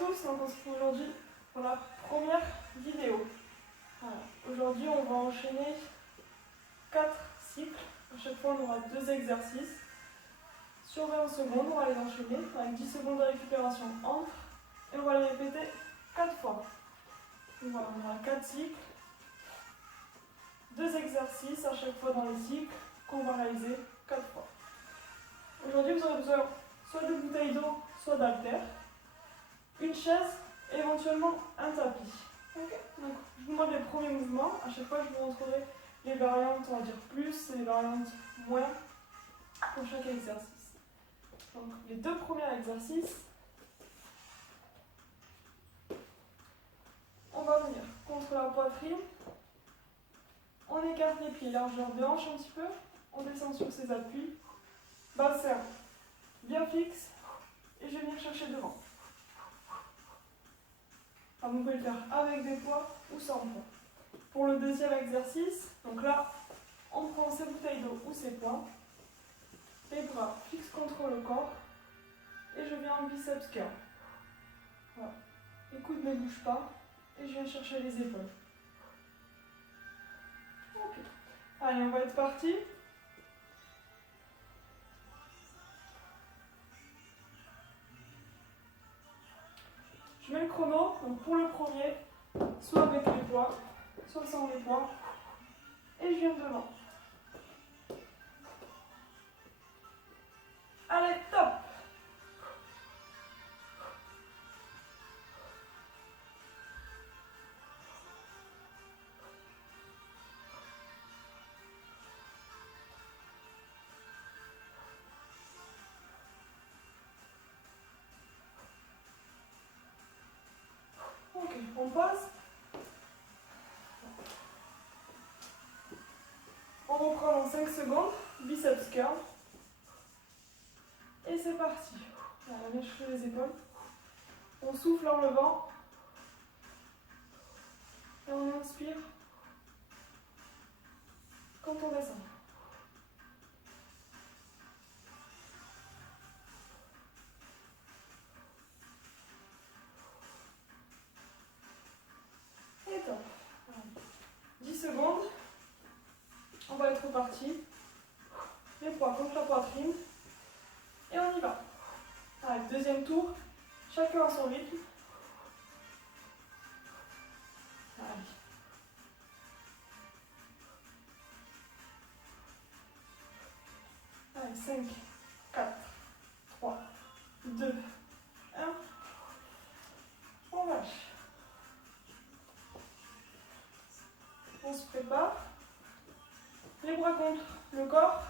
tous, donc on se retrouve aujourd'hui pour la première vidéo. Voilà. Aujourd'hui on va enchaîner 4 cycles, à chaque fois on aura 2 exercices. Sur 20 secondes, on va les enchaîner avec 10 secondes de récupération entre et on va les répéter 4 fois. Donc voilà, on aura 4 cycles, 2 exercices à chaque fois dans les cycles qu'on va réaliser 4 fois. Aujourd'hui vous aurez besoin soit de bouteilles d'eau, soit d'haltères, une chaise et éventuellement un tapis. Okay. Donc, je vous montre les premiers mouvements. À chaque fois, je vous montrerai les variantes, on va dire plus, et les variantes moins pour chaque exercice. Donc, les 2 premiers exercices, on va venir contre la poitrine. On écarte les pieds, largeur de hanche un petit peu. On descend sur ses appuis. Bassin bien fixe. Et je vais venir chercher devant. Alors, vous pouvez le faire avec des poids ou sans poids. Pour le deuxième exercice, donc là, on prend ses bouteilles d'eau ou ses poids, les bras fixes contre le corps, et je viens en biceps curl. Voilà. Les coudes ne bougent pas, et je viens chercher les épaules. Ok. Allez, on va être parti. Je mets le chrono, donc pour le premier, soit avec les poids, soit sans les poids, et je viens devant. Allez, top! Ok, on passe. On reprend dans 5 secondes, biceps curl. Et c'est parti. On va venir chercher les épaules. On souffle en levant. Et on inspire quand on descend. Et top. 10 secondes. On va être reparti. Les poids contre la poitrine. Et on y va. Allez, deuxième tour. Chacun à son rythme. Allez. Allez, 5, 4, 3, 2, 1. On lâche. On se prépare. Les bras contre le corps.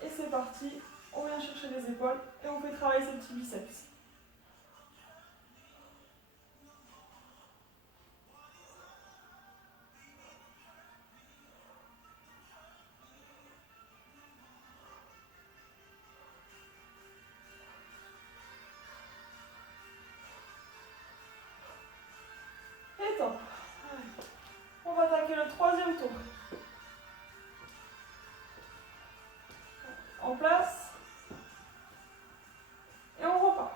Et c'est parti. On vient chercher les épaules et on fait travailler ces petits biceps. Et top. On va attaquer le troisième tour. En place. Et on repart.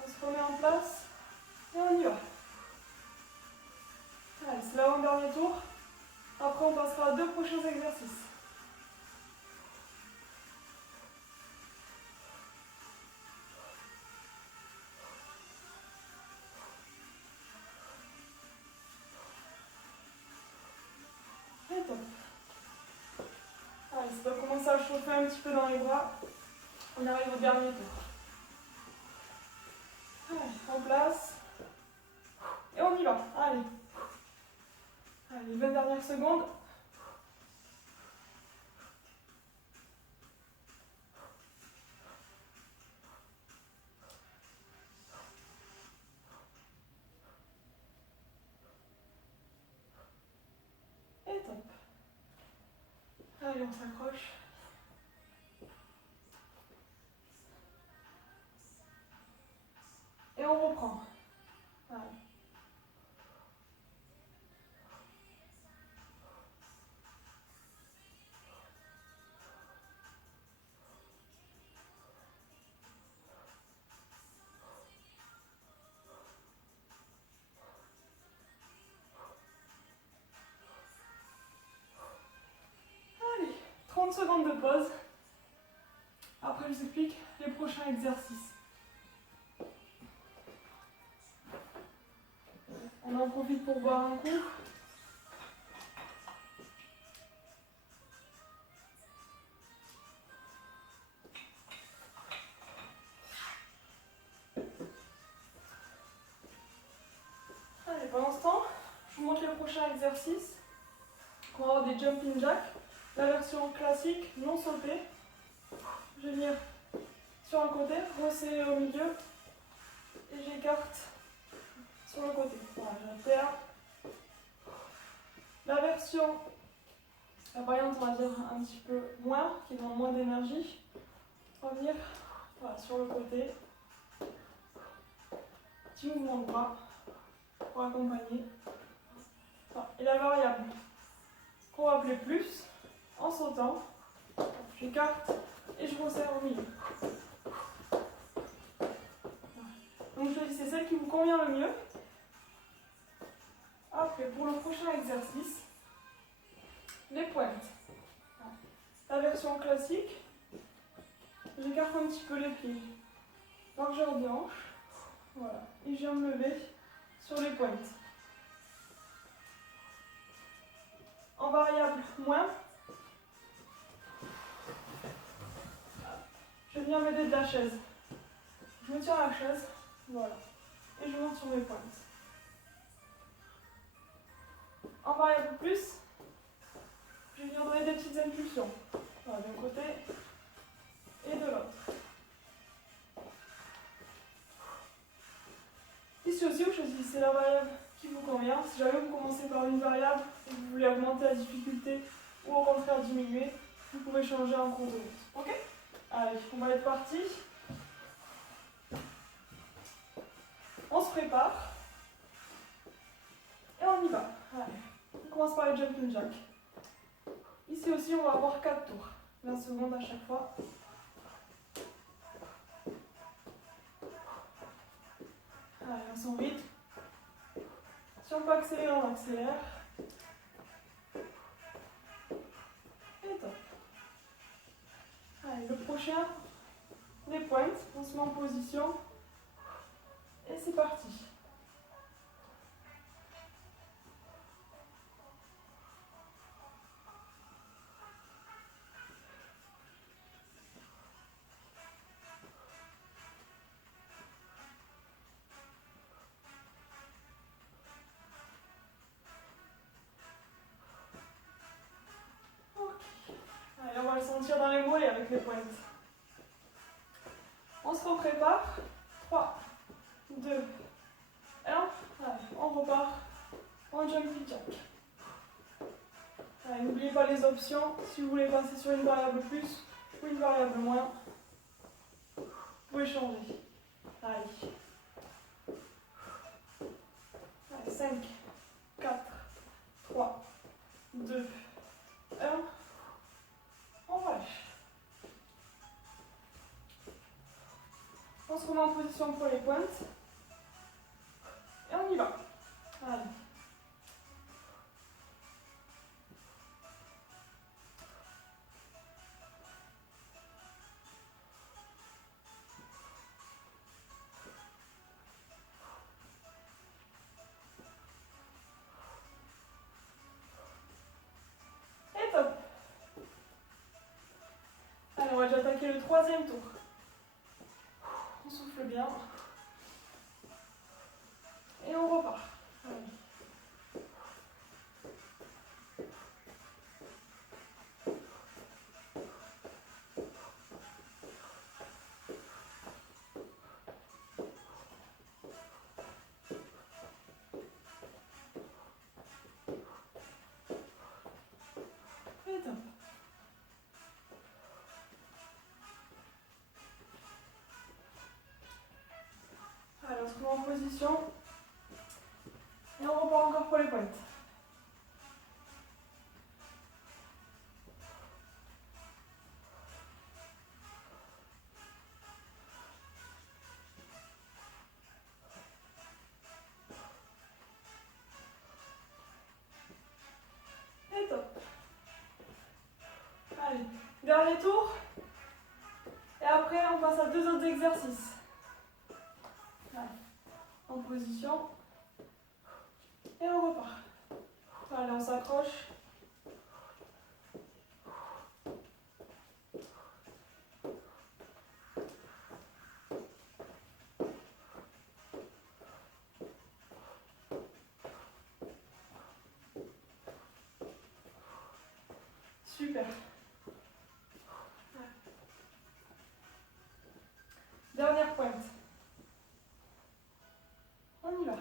On se remet en place et on y va. Allez, c'est l'avant-dernier tour. Après, on passera à 2 prochains exercices. Et top. Allez, ça doit commencer à chauffer un petit peu dans les bras. On arrive au dernier tour. Allez, en place. Et on y va. Allez. Allez, 20 dernières secondes. Allez, on s'accroche. Et on reprend. Allez. Allez, 30 secondes de pause. Après, je vous explique les prochains exercices. On en profite pour boire un coup. Allez, pendant ce temps, je vous montre les prochains exercices. On va avoir des jumping jacks. La version classique, non sautée. Je vais venir sur un côté, resserrer au milieu et j'écarte sur le côté. Voilà, j'alterne. La version, la variante, on va dire un petit peu moins, qui demande moins d'énergie. On va venir voilà, sur le côté. Petit mouvement de bras pour accompagner. Voilà. Et la variable qu'on va appeler plus, en sautant, j'écarte et je resserre au milieu. Donc choisissez celle qui vous convient le mieux. Après, pour le prochain exercice, les pointes. La version classique, j'écarte un petit peu les pieds. Largeur de hanche. Voilà. Et je viens me lever sur les pointes. En variable moins, je viens m'aider de la chaise. Je me tiens à la chaise. Voilà. Et je monte sur mes pointes. En variable plus, je viens donner des petites impulsions. Voilà, d'un côté et de l'autre. Ici aussi, vous choisissez la variable qui vous convient. Si jamais vous commencez par une variable et que vous voulez augmenter la difficulté ou au contraire diminuer, vous pouvez changer en cours de route. Ok? Allez, on va être parti. On se prépare. Et on y va. Allez. On commence par les jumping jacks. Ici aussi, on va avoir 4 tours. 20 secondes à chaque fois. Allez, on s'en vite. Si on peut accélérer, on accélère. Et top. Allez, le prochain, les pointes. On se met en position. Et c'est parti. Allez, on va le sentir dans les mollets avec les pointes. On se reprépare. 3, 2, 1. Allez, on repart en jumping jack. Allez, n'oubliez pas les options. Si vous voulez passer sur une variable plus ou une variable moins, vous pouvez changer. Allez. Allez, 5, 4, 3, 2, 1. On relâche. On se remet en position pour les pointes. Et on y va. Allez. Et top. Allez, on va déjà attaquer le 3e tour. On souffle bien. Et on repart. Allez. Et top. met en position. Et on repart encore pour les pointes. Et top. Allez, dernier tour. Et après, on passe à 2 autres exercices. Allez, en position. Et on repart. Allez, on s'accroche. Super. Dernière pointe. On y va.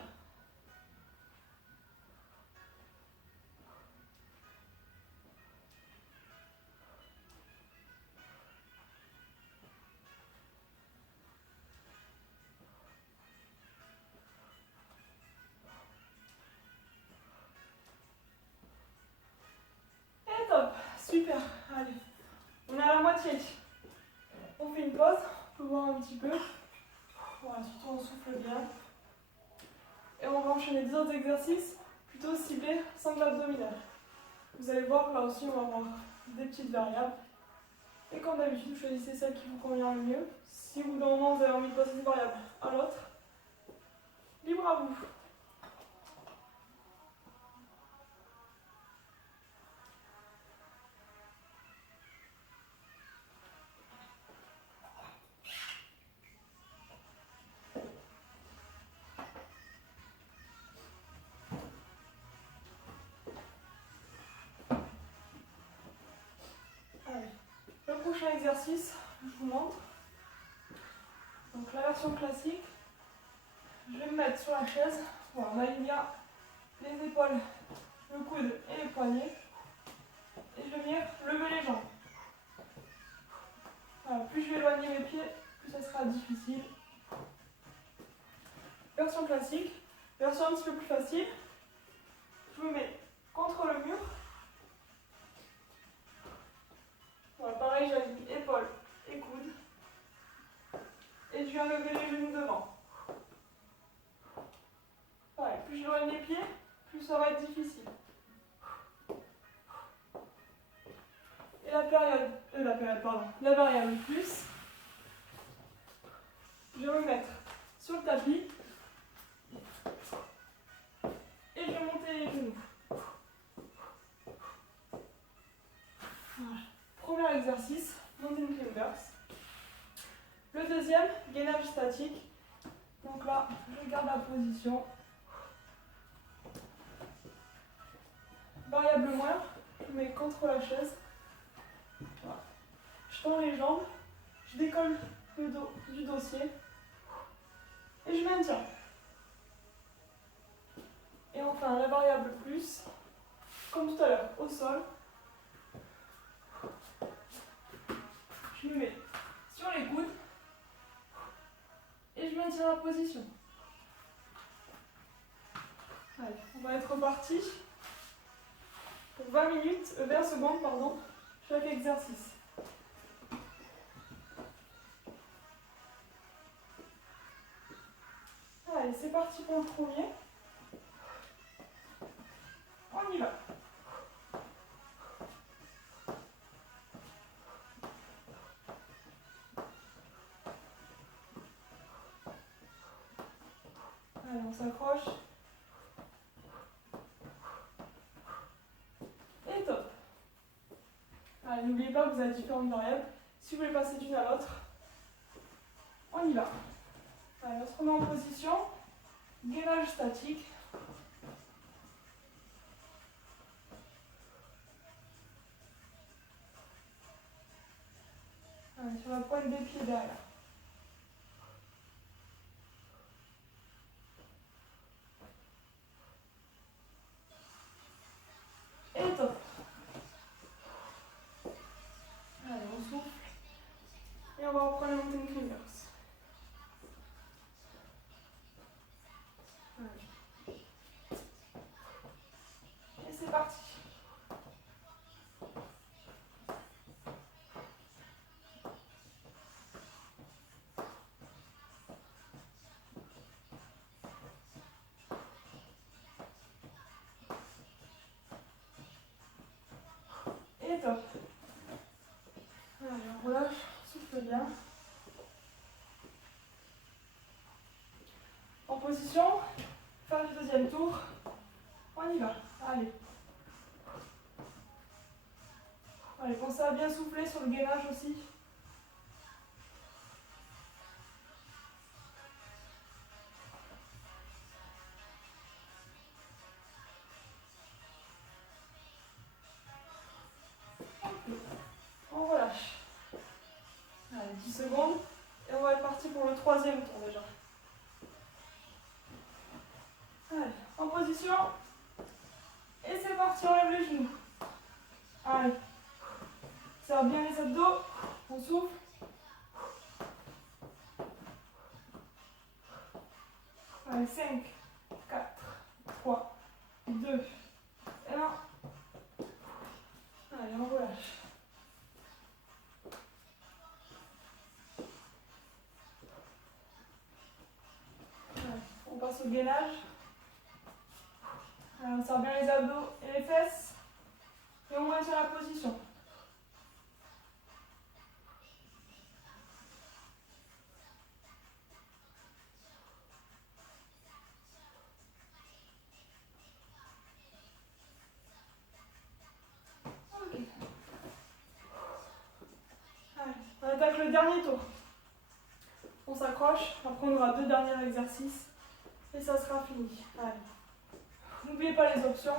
Et top. Super. Allez. On est à la moitié. On fait une pause. On peut voir un petit peu. Voilà, surtout on souffle bien. Et on va enchaîner 2 autres exercices plutôt ciblés sangle abdominale. Vous allez voir, là aussi, on va avoir des petites variables. Et comme d'habitude, vous choisissez celle qui vous convient le mieux. Si vous, dans le moment, vous avez envie de passer d'une variable à l'autre, libre à vous. Allez. Le prochain exercice, je vous montre. Donc la version classique, je vais me mettre sur la chaise. Voilà, on aligne bien les épaules, le coude et les poignets. Et je vais venir lever les jambes. Voilà, plus je vais éloigner mes pieds, plus ça sera difficile. Version classique, version un petit peu plus facile. Je me mets contre le mur. Voilà, pareil, j'aligne épaules et coudes. Et je viens lever les genoux devant. Pareil, plus j'éloigne les pieds, plus ça va être difficile. Et la variable plus, je vais me mettre sur le tapis et je vais monter les genoux. Voilà. Premier exercice, mountain climbers. Le deuxième, gainage statique. Donc là, je garde la position. Variable moins, je mets contre la chaise. Voilà. Je tends les jambes, je décolle le dos du dossier et je maintiens. Et enfin, la variable plus, comme tout à l'heure, au sol. Je me mets sur les coudes et je maintiens la position. Allez, on va être reparti pour 20 secondes, pardon, chaque exercice. Allez, c'est parti pour le premier. On y va. Allez, on s'accroche. Et top. Allez, n'oubliez pas que vous avez différentes variables. Si vous voulez passer d'une à l'autre, on y va. Allez, on se remet en position. Gainage statique. Allez, sur la pointe des pieds derrière. Et top. Allez, on souffle. Et on va reprendre les mountain climbers. top. Allez, on relâche, souffle bien. En position, fin du deuxième tour. On y va, allez. Allez, pensez à bien souffler sur le gainage aussi. On relâche. Allez, 10 secondes. Et on va être parti pour le troisième tour déjà. Allez, en position. Et c'est parti, on lève les genoux. Allez. Serre bien les abdos. On souffle. Allez, 5, 4, 3, 2, 1. Allez, on relâche. Allez, on passe au gainage. Allez, on serre bien les abdos et les fesses. Et on maintient la position. Ok. Allez, on attaque le dernier tour. On s'accroche, après on aura 2 derniers exercices et ça sera fini. Allez. N'oubliez pas les options.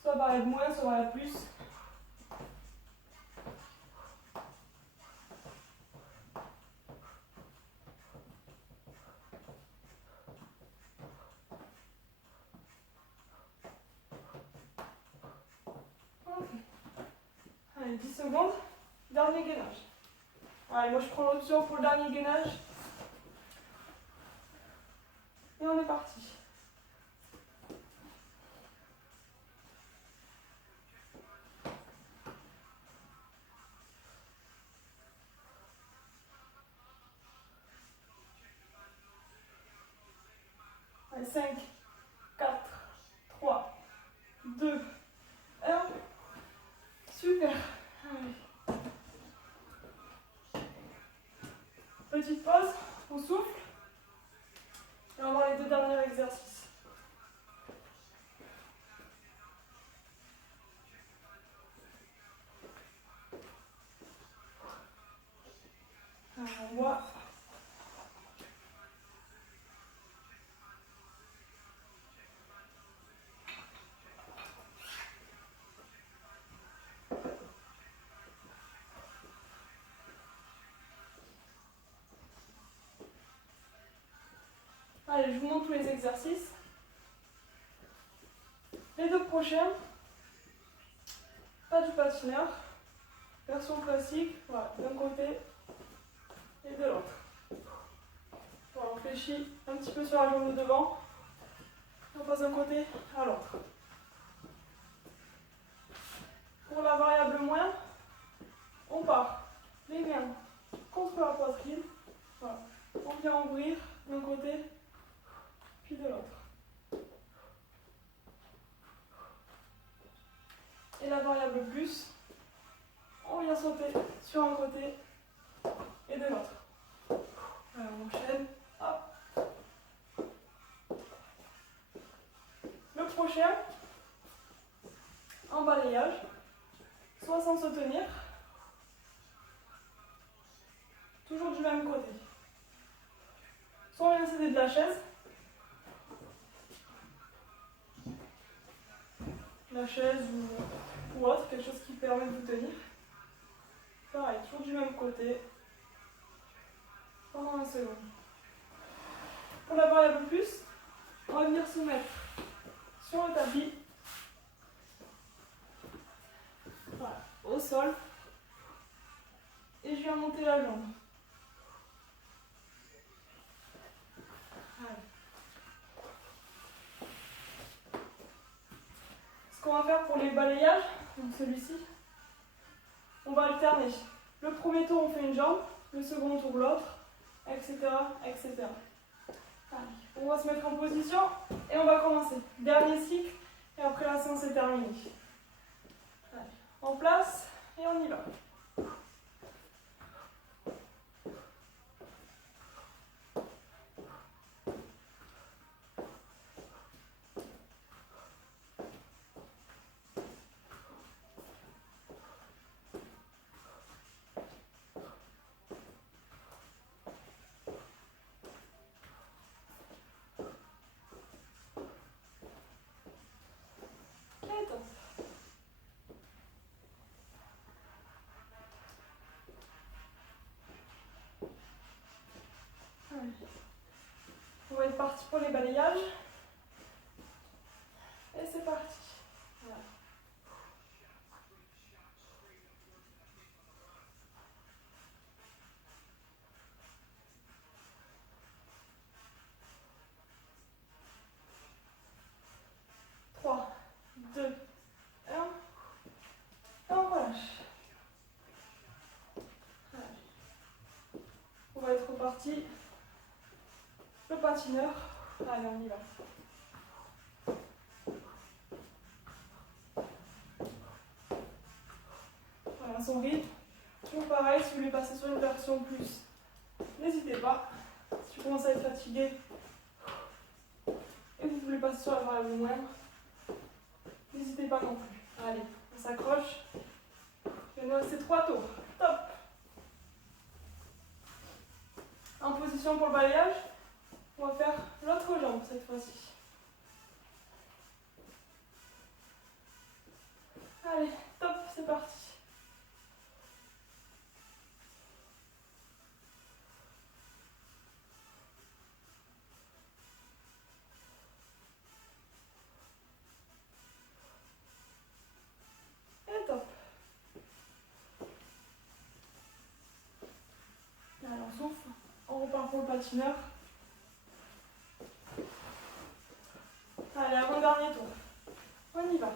Soit barrer de moins, soit barrer de plus. Ok. Allez, 10 secondes. Dernier gainage. Allez, moi je prends l'option pour le dernier gainage. Et on est parti. Allez, 5, 4, 3, 2, 1. Super. Allez. Petite pause, on souffle. Et on va voir les 2 derniers exercices. Alors, on voit. Allez, je vous montre tous les exercices. Les 2 prochains, pas du patineur, version classique, voilà, d'un côté et de l'autre. Voilà, on fléchit un petit peu sur la jambe de devant, on passe d'un côté à l'autre. Pour la variable moins, on part les mains contre la poitrine, voilà. On vient ouvrir d'un côté puis de l'autre. Et la variable plus, on vient sauter sur un côté et de l'autre. Alors on enchaîne, hop. Le prochain, en balayage, soit sans se tenir, toujours du même côté. Soit on vient s'aider de la chaise, ou autre, quelque chose qui permet de vous tenir. Pareil, toujours du même côté, pendant 1 seconde. Pour la variable plus, on va venir se mettre sur le tapis, voilà, au sol, et je viens monter la jambe. Allez. Ce qu'on va faire pour les balayages, donc celui-ci, on va alterner. Le premier tour, on fait une jambe, le second tour, l'autre, etc., etc. Allez. On va se mettre en position et on va commencer. Dernier cycle, et après la séance est terminée. Allez. en place et on y va. Ok, top. Allez. On va être parti pour les balayages. Et c'est parti. Voilà. Trois, deux, un. Et on relâche. Allez. On va être reparti. Le patineur. Allez, on y va. Voilà, son rythme. Toujours pareil, si vous voulez passer sur une version plus, n'hésitez pas. Si vous commencez à être fatigué et que vous voulez passer sur la variable moindre, n'hésitez pas non plus. Allez, on s'accroche. Il nous reste 3 tours. Top. En position pour le balayage, on va faire l'autre jambe cette fois-ci. Allez, top, c'est parti. Et top. Allez, on souffle. On repart pour le patineur. Allez, avant-dernier tour. On y va.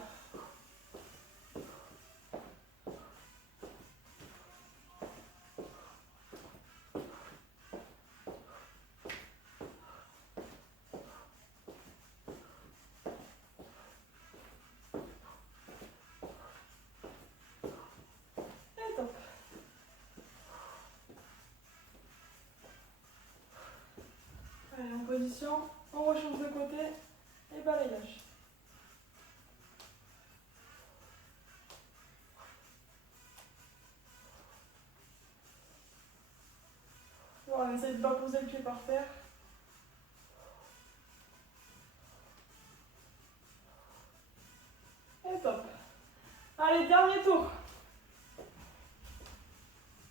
Et top. Allez, en position, on rechange de côté et balayage. Voilà, on essaie de ne pas poser le pied par terre. Et top. Allez, dernier tour.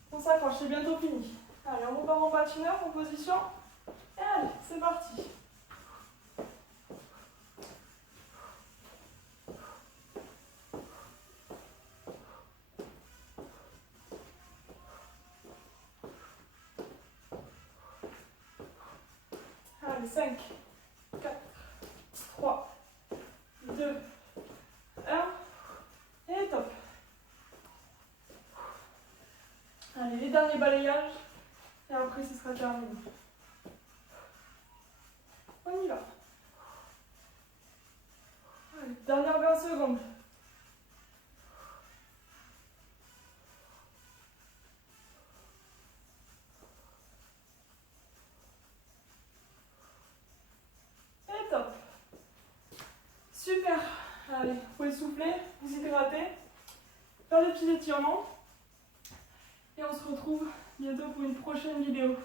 On s'accroche, c'est bientôt fini. Allez, on repart en patineur, en position. Et allez, c'est parti. Allez, 5, 4, 3, 2, 1. Et top. Allez, les derniers balayages. Et après, ce sera terminé. On y va. Allez, dernière 20 secondes. Et top. Super. Allez, vous pouvez souffler, vous hydrater, faire des petits étirements. Et on se retrouve bientôt pour une prochaine vidéo.